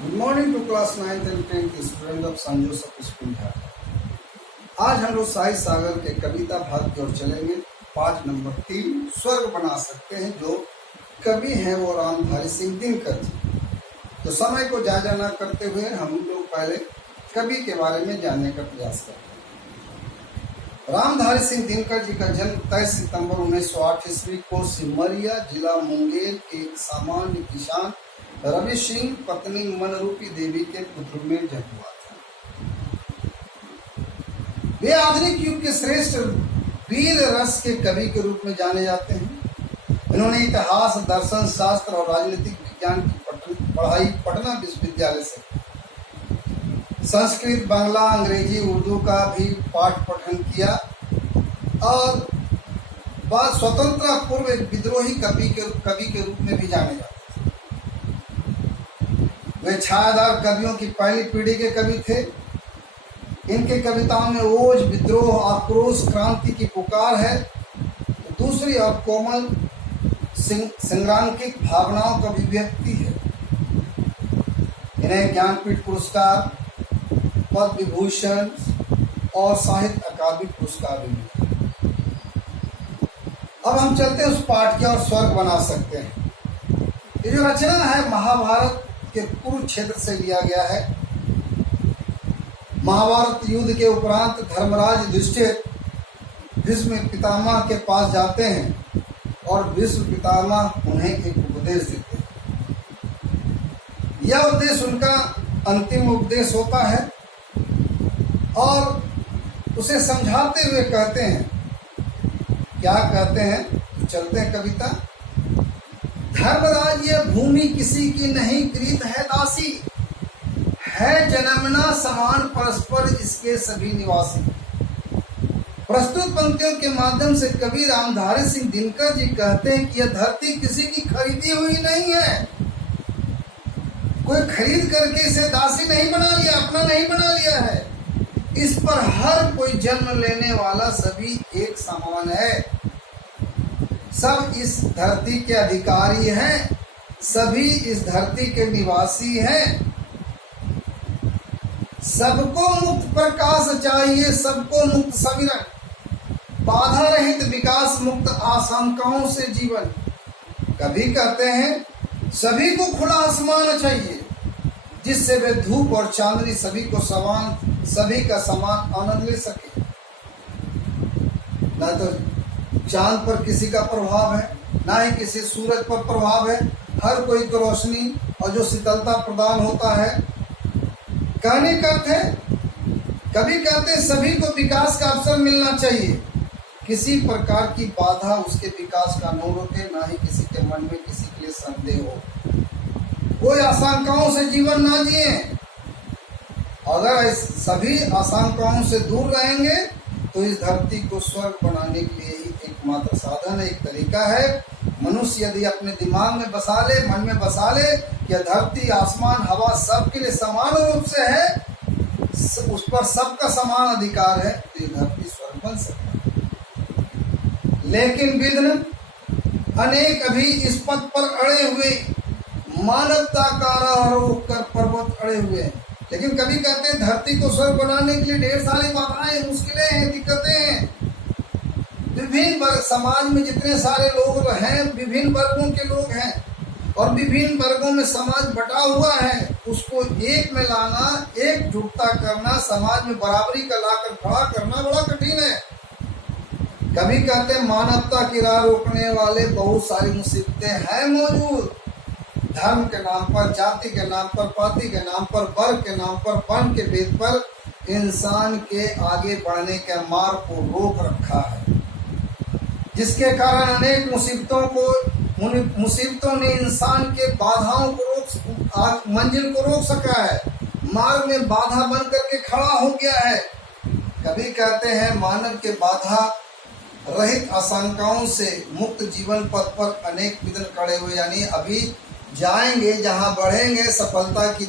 Good morning to class 9th and 10th student of Saint Joseph school है। आज हम लोग साहित्य सागर के कविता भाग की ओर चलेंगे। पाठ नंबर 3 स्वर्ग बना सकते हैं। जो कवि हैं वो रामधारी सिंह दिनकर जी। तो समय को जाया न करते हुए हम लोग पहले कवि के बारे में जानने का प्रयास करते हैं। रामधारी सिंह दिनकर जी का जन्म 23 सितंबर 1908 ईस्वी को सिमरिया जिला मुंगेर के एक सामान्य किसान रवि सिंह पत्नी मनरूपी देवी के पुत्र में जन्म हुआ था। वे आधुनिक युग के श्रेष्ठ वीर रस के कवि के रूप में जाने जाते हैं। इन्होंने इतिहास, दर्शन शास्त्र और राजनीतिक विज्ञान की पढ़ाई पटना विश्वविद्यालय से, संस्कृत, बांग्ला, अंग्रेजी, उर्दू का भी पाठ पठन किया और बाद स्वतंत्रता पूर्व विद्रोही कवि के रूप में भी जाने जाते। वे छायादार कवियों की पहली पीढ़ी के कवि थे। इनके कविताओं में ओज, विद्रोह, आक्रोश, क्रांति की पुकार है। दूसरी और कोमल संग्रामिक भावनाओं का अभिव्यक्ति है। इन्हें ज्ञानपीठ पुरस्कार, पद्म विभूषण और साहित्य अकादमी पुरस्कार भी मिले। अब हम चलते हैं उस पाठ के और स्वर्ग बना सकते हैं। ये जो रचना है महाभारत के कुरुक्षेत्र से लिया गया है। महाभारत युद्ध के उपरांत धर्मराज युधिष्ठिर भीष्म पितामह के पास जाते हैं और भीष्म पितामह उन्हें एक उपदेश देते हैं। यह उपदेश उनका अंतिम उपदेश होता है और उसे समझाते हुए कहते हैं, क्या कहते हैं? चलते हैं कविता। धर्मराज यह भूमि किसी की नहीं, कृत है दासी, है जन्मना समान परस्पर इसके सभी निवासी। प्रस्तुत पंक्तियों के माध्यम से कवि रामधारी सिंह दिनकर जी कहते हैं कि यह धरती किसी की खरीदी हुई नहीं है। कोई खरीद करके इसे दासी नहीं बना लिया, अपना नहीं बना लिया है। इस पर हर कोई जन्म लेने वाला सभी एक समान है। सब इस धरती के अधिकारी हैं, सभी इस धरती के निवासी हैं। सबको मुक्त प्रकाश चाहिए, सबको मुक्त समीरण, बाधा रहित विकास, मुक्त आशंकाओं से जीवन। कभी कहते हैं सभी को खुला आसमान चाहिए, जिससे वे धूप और चांदनी सभी को समान, सभी का समान आनंद ले सके। न तो चांद पर किसी का प्रभाव है, ना ही किसी सूरज पर प्रभाव है। हर कोई को रोशनी और जो शीतलता प्रदान होता है। कहने का अर्थ है, कभी कहते हैं सभी को विकास का अवसर मिलना चाहिए। किसी प्रकार की बाधा उसके विकास का न रोके, ना ही किसी के मन में किसी के लिए संदेह हो। कोई आशंकाओं से जीवन ना जिए। अगर सभी आशंकाओं से दूर रहेंगे तो इस धरती को स्वर्ग बनाने के लिए ही एकमात्र साधन है, एक तरीका है। मनुष्य यदि अपने दिमाग में बसा ले, मन में बसा ले कि धरती, आसमान, हवा सबके लिए समान रूप से है, उस पर सबका समान अधिकार है, तो ये धरती स्वर्ग बन सकता है। लेकिन विघ्न अनेक अभी इस पद पर अड़े हुए, मानवता का आरोह कर पर्वत अड़े हुए हैं। लेकिन कभी कहते हैं धरती को स्वर्ग बनाने के लिए ढेर सारी बाधाएं, मुश्किलें हैं, दिक्कतें हैं। विभिन्न वर्ग, समाज में जितने सारे लोग हैं, विभिन्न वर्गों के लोग हैं और विभिन्न वर्गों में समाज बटा हुआ है। उसको एक में लाना, एकजुटता करना, समाज में बराबरी का लाकर खड़ा करना बड़ा कठिन है। कभी कहते हैं मानवता की राह रोकने वाले बहुत सारी मुसीबतें हैं मौजूद। धर्म के नाम पर, जाति के नाम पर, पाति के नाम पर, वर्ग के नाम पर, वर्ण के भेद पर इंसान के आगे बढ़ने के मार्ग को रोक रखा है, जिसके कारण अनेक मुसीबतों ने इंसान के बाधाओं को मंजिल को रोक सका है, मार्ग में बाधा बन करके खड़ा हो गया है। कभी कहते हैं मानव के बाधा रहित आशंकाओं से मुक्त जीवन पथ पर अनेक विघ्न खड़े हुए, यानी अभी जाएंगे जहां बढ़ेंगे, सफलता की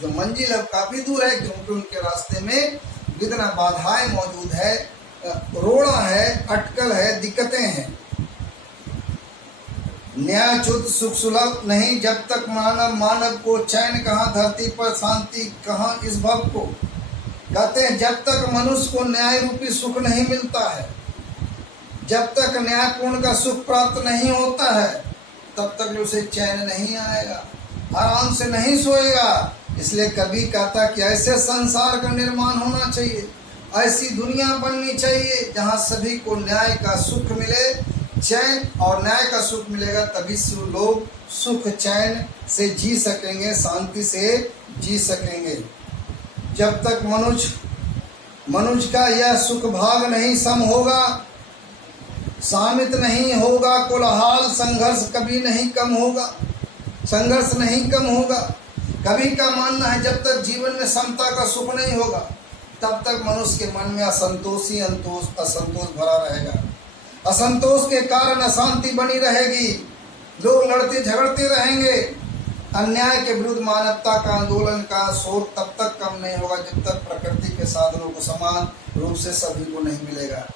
जो मंजिल है काफी दूर है, क्योंकि उनके रास्ते में विघ्न, बाधाएं मौजूद है, रोड़ा है, अटकल है, दिक्कतें हैं। न्यायच्युत सुख सुलभ नहीं जब तक मानव को चैन कहाँ, धरती पर शांति कहाँ इस भव को। कहते हैं जब तक मनुष्य को न्याय रूपी सुख नहीं मिलता है, जब तक न्यायपूर्ण का सुख प्राप्त नहीं होता है, तब तक उसे चैन नहीं आएगा, आराम से नहीं सोएगा। इसलिए कभी कहता कि ऐसे संसार का निर्माण होना चाहिए, ऐसी दुनिया बननी चाहिए जहाँ सभी को न्याय का सुख मिले, चैन और न्याय का सुख मिलेगा, तभी से लोग सुख चैन से जी सकेंगे, शांति से जी सकेंगे। जब तक मनुष्य का यह सुख भाग नहीं सम होगा, शामित नहीं होगा, कोलाहल संघर्ष कभी नहीं कम होगा, संघर्ष नहीं कम होगा। कभी का मानना है जब तक जीवन में समता का सुख नहीं होगा, तब तक मनुष्य के मन में असंतोष भरा रहेगा। असंतोष के कारण अशांति बनी रहेगी, लोग लड़ते झगड़ते रहेंगे। अन्याय के विरुद्ध मानवता का आंदोलन का शोर तब तक कम नहीं होगा जब तक प्रकृति के साधनों को समान रूप से सभी को नहीं मिलेगा।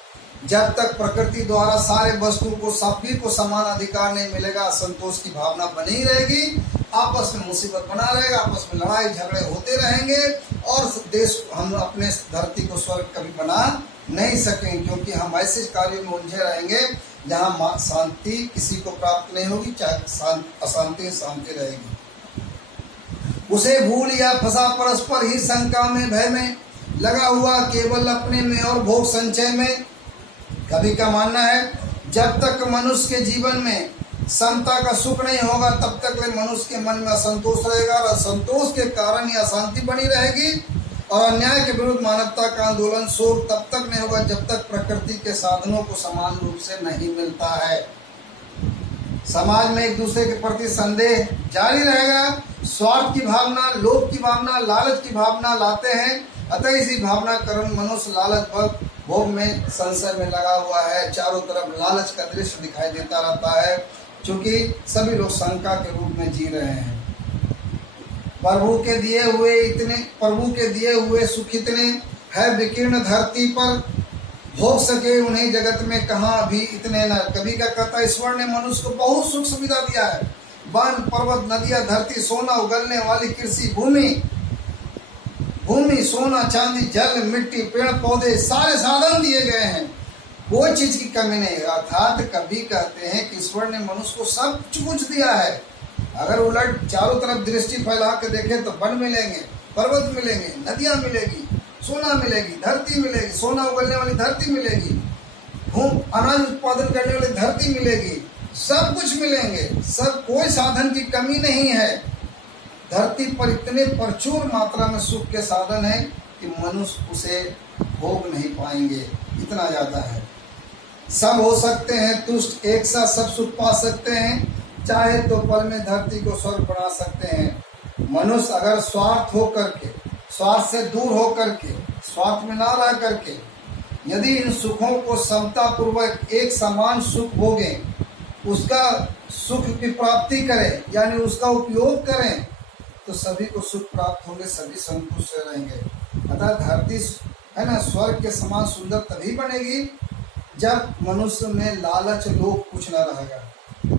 जब तक प्रकृति द्वारा सारे वस्तु को सभी को समान अधिकार नहीं मिलेगा, असंतोष की भावना बनी रहेगी, आपस में मुसीबत बना रहेगा, आपस में लड़ाई झगड़े होते रहेंगे और देश हम अपने धरती को स्वर्ग कभी बना नहीं सकेंगे, क्योंकि हम ऐसे कार्यों में उलझे रहेंगे जहाँ शांति किसी को प्राप्त नहीं होगी, चाहे अशांति शांति रहेगी। उसे भूल या फंसा परस्पर ही शंका में भय में लगा हुआ, केवल अपने में और भोग संचय में। कभी का मानना है जब तक मनुष्य के जीवन में समता का सुख नहीं होगा, तब तक मनुष्य के मन में असंतोष रहेगा और असंतोष के कारण ही अशांति बनी रहेगी और अन्याय के विरुद्ध मानवता का आंदोलन शोर तब तक नहीं होगा जब तक प्रकृति के साधनों को समान रूप से नहीं मिलता है। समाज में एक दूसरे के प्रति संदेह जारी रहेगा, स्वार्थ की भावना, लोभ की भावना, लालच की भावना लाते हैं। अतः इसी भावना कारण मनुष्य लालच भोग में संशय में लगा हुआ है, चारों तरफ लालच का दृश्य दिखाई देता रहता है, क्योंकि सभी लोग शंका के रूप में जी रहे हैं। प्रभु के दिए हुए सुख इतने है विकीर्ण धरती पर, भोग सके उन्हें जगत में कहाँ भी इतने न। कभी का कहता ईश्वर ने मनुष्य को बहुत सुख सुविधा दिया है, वन पर्वत नदियाँ धरती, सोना उगलने वाली कृषि भूमि सोना चांदी जल मिट्टी पेड़ पौधे सारे साधन दिए गए हैं, कोई चीज की कमी नहीं। अर्थात कभी कहते हैं कि ईश्वर ने मनुष्य को सब कुछ दिया है। अगर उलट चारों तरफ दृष्टि फैला के देखें तो वन मिलेंगे, पर्वत मिलेंगे, नदियाँ मिलेगी, सोना मिलेगी, धरती मिलेगी, सोना उगलने वाली धरती मिलेगी, अनाज उत्पादन करने वाली धरती मिलेगी, सब कुछ मिलेंगे, सब कोई साधन की कमी नहीं है। धरती पर इतने प्रचुर मात्रा में सुख के साधन है कि मनुष्य उसे भोग नहीं पाएंगे, इतना ज्यादा है। सब हो सकते हैं तुष्ट, एक साथ सब सुख पा सकते हैं, चाहे तो पल में धरती को स्वर्ग बना सकते हैं। मनुष्य अगर स्वार्थ से दूर हो करके, स्वार्थ में ना रह करके यदि इन सुखों को समता पूर्वक एक समान सुख भोगें, उसका सुख की प्राप्ति करें, यानी उसका उपयोग करें, तो सभी को सुख प्राप्त होंगे, सभी संतुष्ट रहेंगे। अतः धरती है ना स्वर्ग के समान सुंदर तभी बनेगी जब मनुष्य में लालच लोभ कुछ न रहेगा,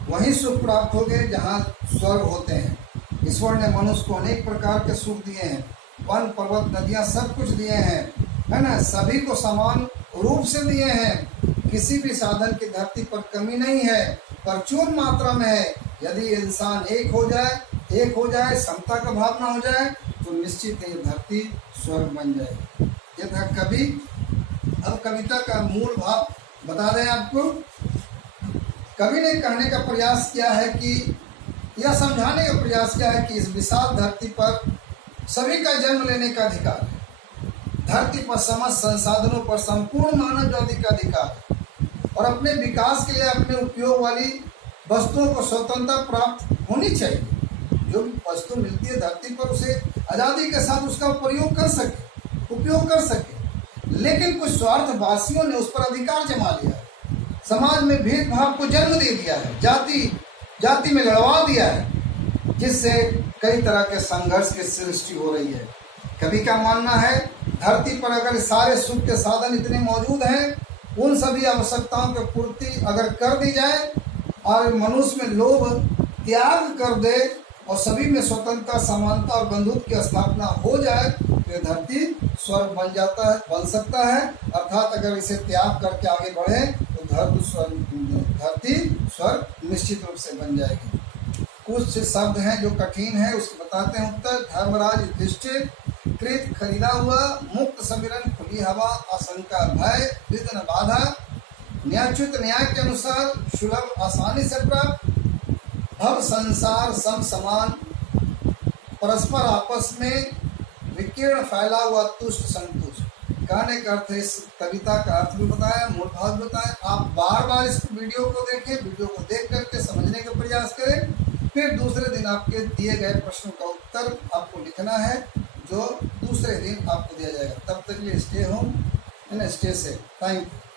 वही सुख प्राप्त होंगे जहाँ स्वर्ग होते हैं। ईश्वर ने मनुष्य को अनेक प्रकार के सुख दिए हैं, वन पर्वत नदियाँ सब कुछ दिए हैं, है ना, सभी को समान रूप से दिए हैं, किसी भी साधन की धरती पर कमी नहीं है, प्रचुर मात्रा में है। यदि इंसान एक हो जाए, समता का भावना हो जाए, तो निश्चित ये धरती स्वर्ग बन जाए। ये था कवि। अब कविता का मूल भाव बता दें आपको। कवि ने कहने का प्रयास किया है कि यह समझाने का प्रयास किया है कि इस विशाल धरती पर सभी का जन्म लेने का अधिकार है, धरती पर समस्त संसाधनों पर संपूर्ण मानव जाति का अधिकार है और अपने विकास के लिए अपने उपयोग वाली वस्तुओं को स्वतंत्रता प्राप्त होनी चाहिए। जो भी वस्तु मिलती है धरती पर उसे आज़ादी के साथ उसका उपयोग कर सके, लेकिन कुछ स्वार्थवासियों ने उस पर अधिकार जमा लिया है, समाज में भेदभाव को जन्म दे दिया है, जाति में लड़वा दिया है, जिससे कई तरह के संघर्ष की सृष्टि हो रही है। कवि का मानना है धरती पर अगर सारे सुख के साधन इतने मौजूद हैं, उन सभी आवश्यकताओं की पूर्ति अगर कर दी जाए और मनुष्य में लोभ त्याग कर दे और सभी में स्वतंत्रता, समानता और बंधुत्व की स्थापना हो जाए तो ये धरती स्वर्ग बन जाता है, बन सकता है। अर्थात अगर इसे त्याग करके आगे बढ़े तो धरती स्वर्ग निश्चित रूप से बन जाएगी। कुछ शब्द हैं जो कठिन है, उसको बताते हैं उत्तर। धर्मराज युधिष्ठिर, कृत खरीदा हुआ, मुक्त समीरण, खुली हवा, आशंका भय, विघ्न बाधा, न्यायोचित न्याय के अनुसार, सुलभ आसानी से प्राप्त, भव संसार सम समान, परस्पर आपस में विकीर्ण फैला हुआ, तुष्ट संतुष्ट। कहने का अर्थ इस कविता का अर्थ भी बताया, मूल भाव भी बताया। आप बार बार इस वीडियो को देखें, वीडियो को देख करके समझने का प्रयास करें, फिर दूसरे दिन आपके दिए गए प्रश्नों का उत्तर आपको लिखना है जो दूसरे दिन आपको दिया जाएगा। तब तक के लिए stay home and stay safe. Thank you.